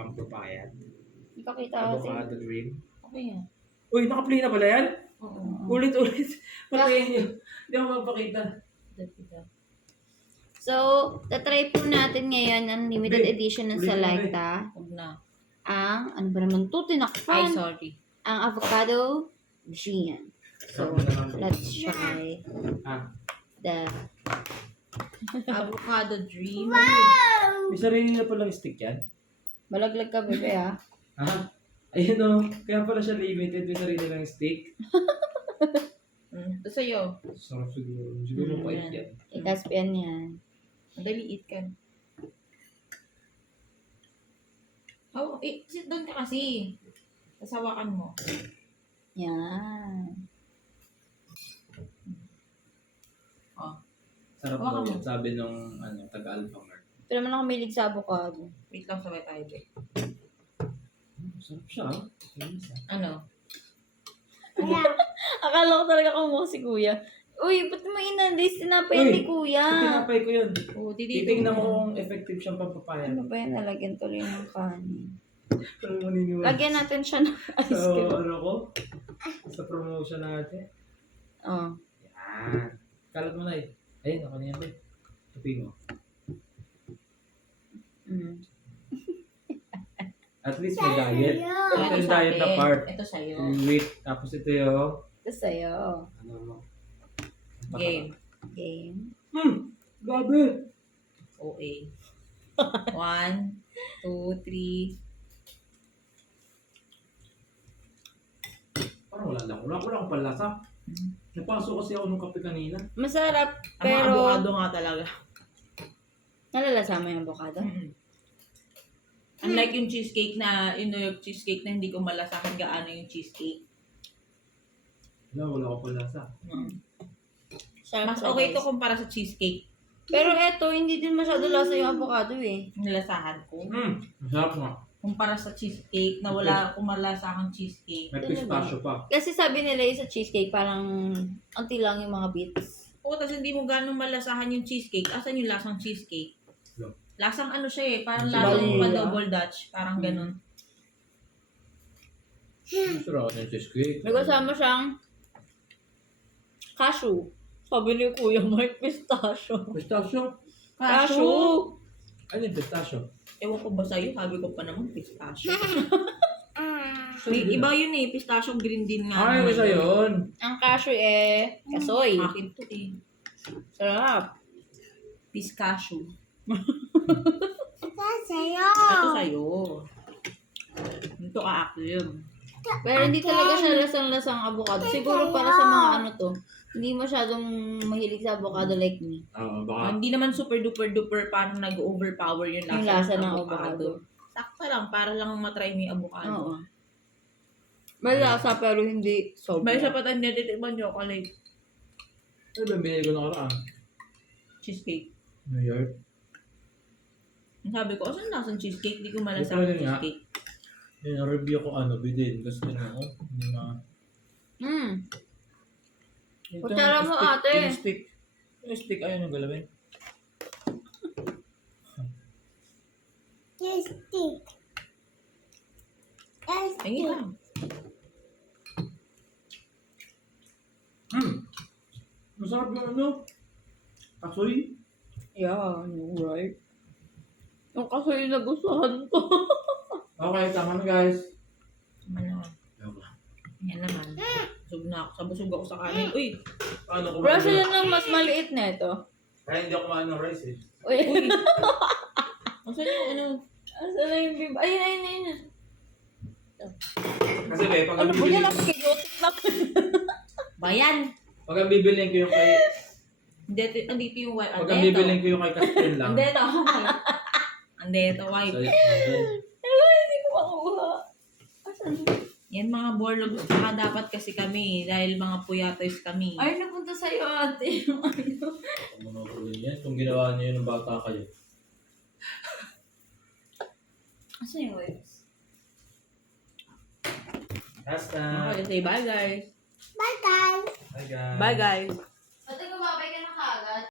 pampapayat. Hindi ka kita kasi. Avocado dream. Okay yan. Uy, naka-play na pala yan? Oo. Ulit-ulit. Patayin nyo. Hindi ako mapakita. So, tatry po natin ngayon ang limited Ulit. edition ng Ulit, Selecta. Huwag na. Ang, ano ba naman ito? Ay, Tinakpan. sorry. Ang avocado gin. So, let's try Ah, the... Avocado dream. may sarili na palang stick yan. Malaglag ka, bebe, ha? Ha? Ayun o. Kaya pala siya limited. May sarili lang stick. Ito sa'yo. Sarap siguro. Siguro mapait yan. Ikaspian yan. Madali eat ka. Oh, sit down ka kasi. Sasawakan mo. Yan. Sarap Baka daw mo. yan. Sabi nung taga-Alphamart. Pero naman ako mahilig sa avocado. Wait lang, sabay tayo. Be. Sarap siya. Ayos, ah. Ano? Akala ko talaga kumuha si kuya. Uy, ba't mo inalis? Tinapay Uy, ni kuya. Tinapay ko yun. Oh, Titignan mo kung effective siyang pampapayat. Ano ba yan? Nalagyan tuloy ng kanin. Pero maniniwala. Lagyan natin siya ng ice So, cream. ano ko? Sa promotion natin. Oh. Yan. Kalat mo na eh. Ayun, ako na yan ba? Tupi mo. Mm. At least may diet. Ito Ito yung sa diet na akin. part. Ito sa'yo. Yung wheat. Tapos ito yung... Ito sa'yo. Ano mo? Game. Game. Gabi! OA. 1, 2, 3. Parang wala lang. Wala akong palasa. Napasok kasi ako nung kape kanina. Masarap, Ang pero... avocado nga talaga. Nalalasa mo yung avocado? Unlike yung cheesecake na, yung New York cheesecake na hindi ko malasahan gaano yung cheesecake. Wala akong palasa. Sarap Mas siya, okay guys. ito kumpara sa cheesecake. Pero eto, hindi din masyado lasa yung avocado eh. Nilasahan ko. Masarap nga. Kumpara sa cheesecake na wala akong malasahang cheesecake. May pistachio pa. Kasi sabi nila yung sa cheesecake, parang unti lang yung mga bits. Oo, tapos hindi mo ganong malasahan yung cheesecake. Asan yung lasang cheesecake? No. Lasang ano siya eh, parang Vanilla. lasang pa-double dutch. Parang ganun. Masarap yung cheesecake. May kasama siyang cashew. Sabi ni Kuya Mark, pistachio. Pistachio? Cashew! Ano yung pistachio? Ewan ko ba sa'yo? Sabi ko pa naman pistachio. Iba yun eh, pistachio green din nga. Ay, naman isa yun. Ang cashew eh, kasoy. Akin to eh. Sarap. Pistachio. Sa'yo. Ito sa'yo. Ito ka-active. Pero hindi talaga siya lasang-lasang avocado. Siguro para sa mga ano to, hindi masyadong mahilig sa avocado like me. Oo, baka. Hindi naman super duper duper parang nag-overpower yung lasa, Yung lasa ng avocado. Sakto lang, para lang matry mo yung avocado. Oo. May lasa pero hindi sobra. May sapatan niya, titikman niyo chocolate Ano ba binili ko nakaraan? cheesecake. New York. Sabi ko, asan lasang cheesecake? Di ko Ito malasang yun nga. cheesecake. Yung review ko bidin. Kasi ano ko, hindi ma... Ito, Kutsara mo, stick- ate. Yung stick, ayun yung galawin. Yes, stick. Yes, Tingin stick. lang. Masarap yung ano. Kasoy. Yeah, you're right. Yung kasoy na gustuhan ko. Okay, tama na guys. Tama na. Yan naman. Busog na ako. Busog ako sa kanin. Uy! Paano ko Pero sila nang mas maliit na ito. Kaya hindi ako kumain ng rice eh. Uy, Asan yung ano? asa na yung bib... Ayun. Kasi be, pag Ano ang ba yan? bibilin, Ang chaotic na. Bayan! pag ang bibilin ko yung kay, Andito yung white. pag ang bibilin ko yung kay Castel lang. Andito. Andito, white. So, yun. Hello, hindi ko makuha. Asan? Yan mga borlog. Saka dapat kasi kami. Dahil mga puyatoys kami. Ay, napunta sa'yo ate. Yung ano. Kung ano ko rin yan, kung ginawa niyo yun ng bata kayo. Asan yung wipes? Basta. Okay, say bye guys. Bye, guys. Hi guys. Bye guys. Ate, gumabay ka na kagad.